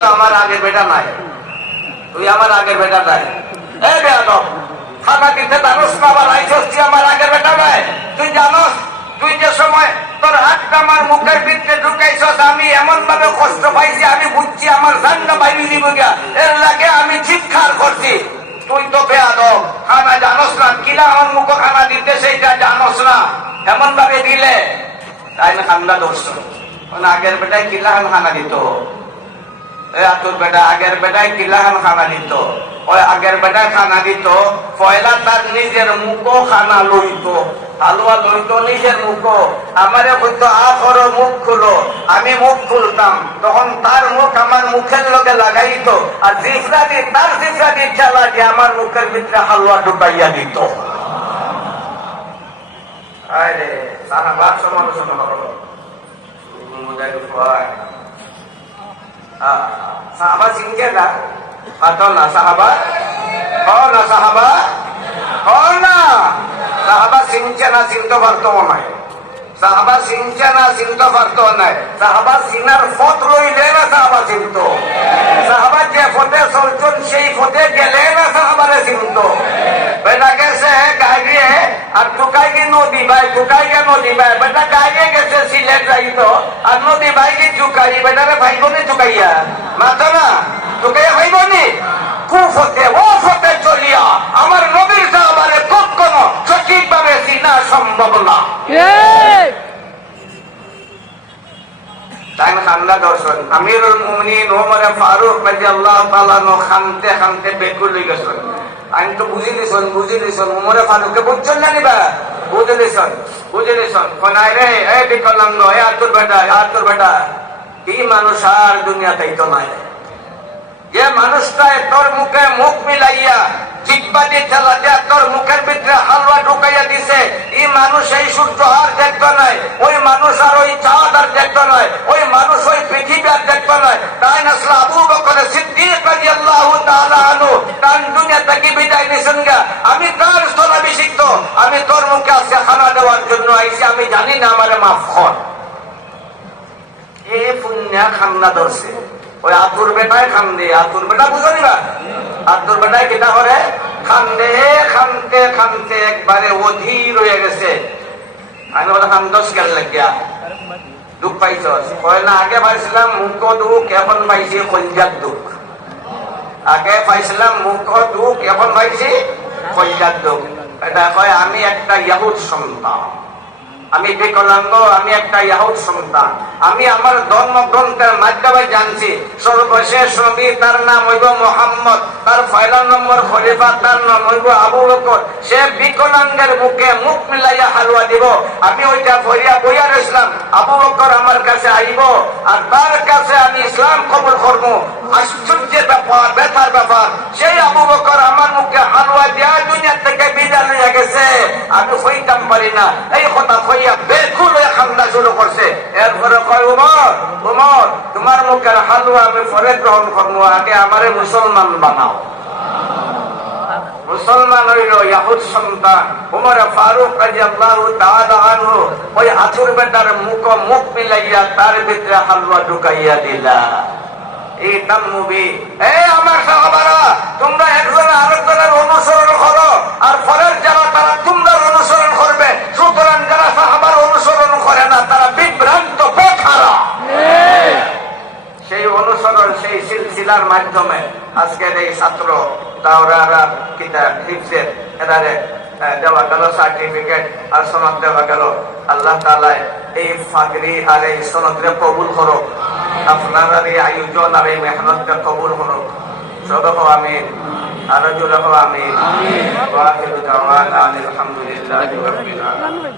আমার আগের বেটা নাই, তুই আমার আগের বেটা নাই। খানা দিতে জানোস না, আবার আইসস তুই আমার আগের বেটা নাই। তুই জানোস তুই যে সময় তোর হাতটা আমার মুখের ভিতরে ঢুকাইছস, আমি এমন ভাবে কষ্ট পাইছি, আমি বুঝছি আমার জানটা বাইরে দিব গিয়া, এর লাগে আমি চিৎকার করছি। তুই তো বেয়াদব, খানা জানোস না, কিলা আমার মুখ খানা দিতে সেইটা জানোস না, এমন ভাবে দিলে তাই না খান্দা দোষ। আগের বেটায় কিলা খানা দিত, তোর বেটা আগের বেটায় কিলাহান খানা দিত, ওই আগের বেটায় খানা দিত, পয়লা তার নিজের মুখও খানা লইত, হালুয়া লইত নিজের মুখও। আমারে হইতো আখর মুখ খুলো, আমি মুখ খুলতাম, তখন তার মুখ আমার মুখের লগে লাগাইতো, আর জিফরা দিয়ে তার জিফরা দিয়ে ঠেলা দিয়ে আমার মুখের ভিতরে হালুয়া ঢুকাইয়া দিত। আরে সাহাবার সমালোচনা হলো মুজাহিদ ভাই, সাহাবা চিনকে না atau না সাহাবা না সাহাবা না সাহাবা চিনছে না, চিনতে পারতো নাই, সাহাবা চিনছে না, চিনতে পারতো নাই। সাহাবা চিনার পথ লইলে না সাহাবা চিনত, সাহাবা যে পথে চলছেন সেই পথে গেলে না সাহাবারে চিনত। বেটা গেছে গাড়িয়ে আর টুকাই গিয়ে নদী ভাই, টুকাই গিয়ে নদী ভাই, বেটা গাড়িয়ে গেছে সিলেট যাইত আর নদী ভাই গিয়ে চুকাই, বেটারে ভাইবনি চুকাইয়া মাথা না চুকাইয়া ভাইবনি কুফতে ও ফতে চলিয়া আমার নবীর সাহাবারে কখনো সঠিকভাবে চিনা সম্ভব না। তাই খান্দা দর্শন আমিরুল মুমিনিন ওমর ফারুক রাদিয়াল্লাহু তাআলা নো খানতে খানতে বেকুল হয়ে গেছেন। আমি তো বুঝি নিছন ওমর ফারুককে বুঝছেন না নিবা, বুঝে নিছন কোনায় রে এই বিকলাঙ্গ এ আতুর বেটা এই মানুষ আর দুনিয়াতেই তো নাই। যে মানুষটায় তোর মুখে মুখ মিলাইয়া জিব্বা দিয়ে ঠেলা দেয়া তোর মুখের ভিতরে হালুয়া ঢুকাইয়া দিছে, এই মানুষ এই সূর্য আর দেখতো নাই, ওই মানুষ আর ওই চাঁদ আর দেখতো নয়, ওই মানুষ ওই পৃথিবী আর দেখতো নয়। তাই আসলে আবু বকর সিদ্দিক রাদিয়াল্লাহু তাআলা আনহু তার দুনিয়া থেকে বিদায় নিছেন গা। আমি তার স্থলাভিষিক্ত, আমি তোর মুখে আজকে খানা দেওয়ার জন্য আইছি, আমি জানি না আমারে মাফ কর। এ পুণ্যা খান্না ধরছে, ওই আতুর বেটায় খান্দে, আতুর বেটা বুঝো নিবা, আতুর বেটায় কেটা করে খান্দে, খানতে একবারে অধীর হয়ে গেছে। আমি বলে খান্দস কেন লাগিয়া দুঃখ পাইছ, কয় না আগে পাইছিলাম মুখ দুঃখ, এখন পাইছি কলজার দুঃখ। আগে পাইছিলাম মুখ দুঃখ, এখন পাইছি কলজার দুঃখ। এটা কয় আমি একটা ইয়াহুদ সন্তান, আমি বিকলাঙ্গ, আমি একটা ইয়াহুদ সন্তান। আমি আমার ধর্মগ্রন্থের মাধ্যমে জানছি সর্বশেষ নবী তার নাম হইব মুহাম্মদ, তার পয়লা নম্বর খলিফা তার নাম হইব আবু বকর। সে বিকলাঙ্গের মুখে মুখ মিলাইয়া হালুয়া দিব, আমি ওইটা বইয়া রইছিলাম। আবু বকর আমার কাছে আইব আর তার কাছে আমি ইসলাম কবুল করব। আশ্চর্যের ব্যাপার, ব্যথার ব্যাপার, সেই আবু বকর আমার মুখে হালুয়া দিয়া দুনিয়া থেকে বিদায় হয়ে গেছে। আমি হইতাম পারি না, এই কথা হইয়া বেকুল হয়ে খান্দা শুরু করছে। এরপরে কয় উমর তোমার মুখের হালুয়া আমি পরে গ্রহণ করবো, আগে আমারে মুসলমান বানাও। মুসলমান হইল ইয়াহুদ সন্তান ওমর ফারুক রাদিয়াল্লাহু তাআলা আনহু ওই আতুর বেটার মুখ মিলাইয়া তার ভিতরে হালুয়া ঢুকাইয়া দিলা। এই তাম্মুবি এই আমার সাহাবারা, তোমরা একজন আরেকজনের অনুসরণ করো, আর পরের যারা তারা তোমরা অনুসরণ করবে। সুতরাং যারা সাহাবার অনুসরণ করে না তারা বিভ্রান্ত পথহারা। সেই অনুসরণ, সেই সিলসিলার মাধ্যমে আজকের এই ছাত্র দাওরারা কিতাব হিফজের এদারে দেওয়া গেল সার্টিফিকেট আর সনদ দেওয়া গেল। আল্লাহ তাআলা এই ফাগরি আর এই সনদকে কবুল করুক, আপনার এই আয়োজন আর এই মেহনতকে কবুল করুক। সদক আমিন, আরজুল আমিন। ওয়া আখিরু দাওয়ানা আলহামদুলিল্লাহি রাব্বিল আলামিন।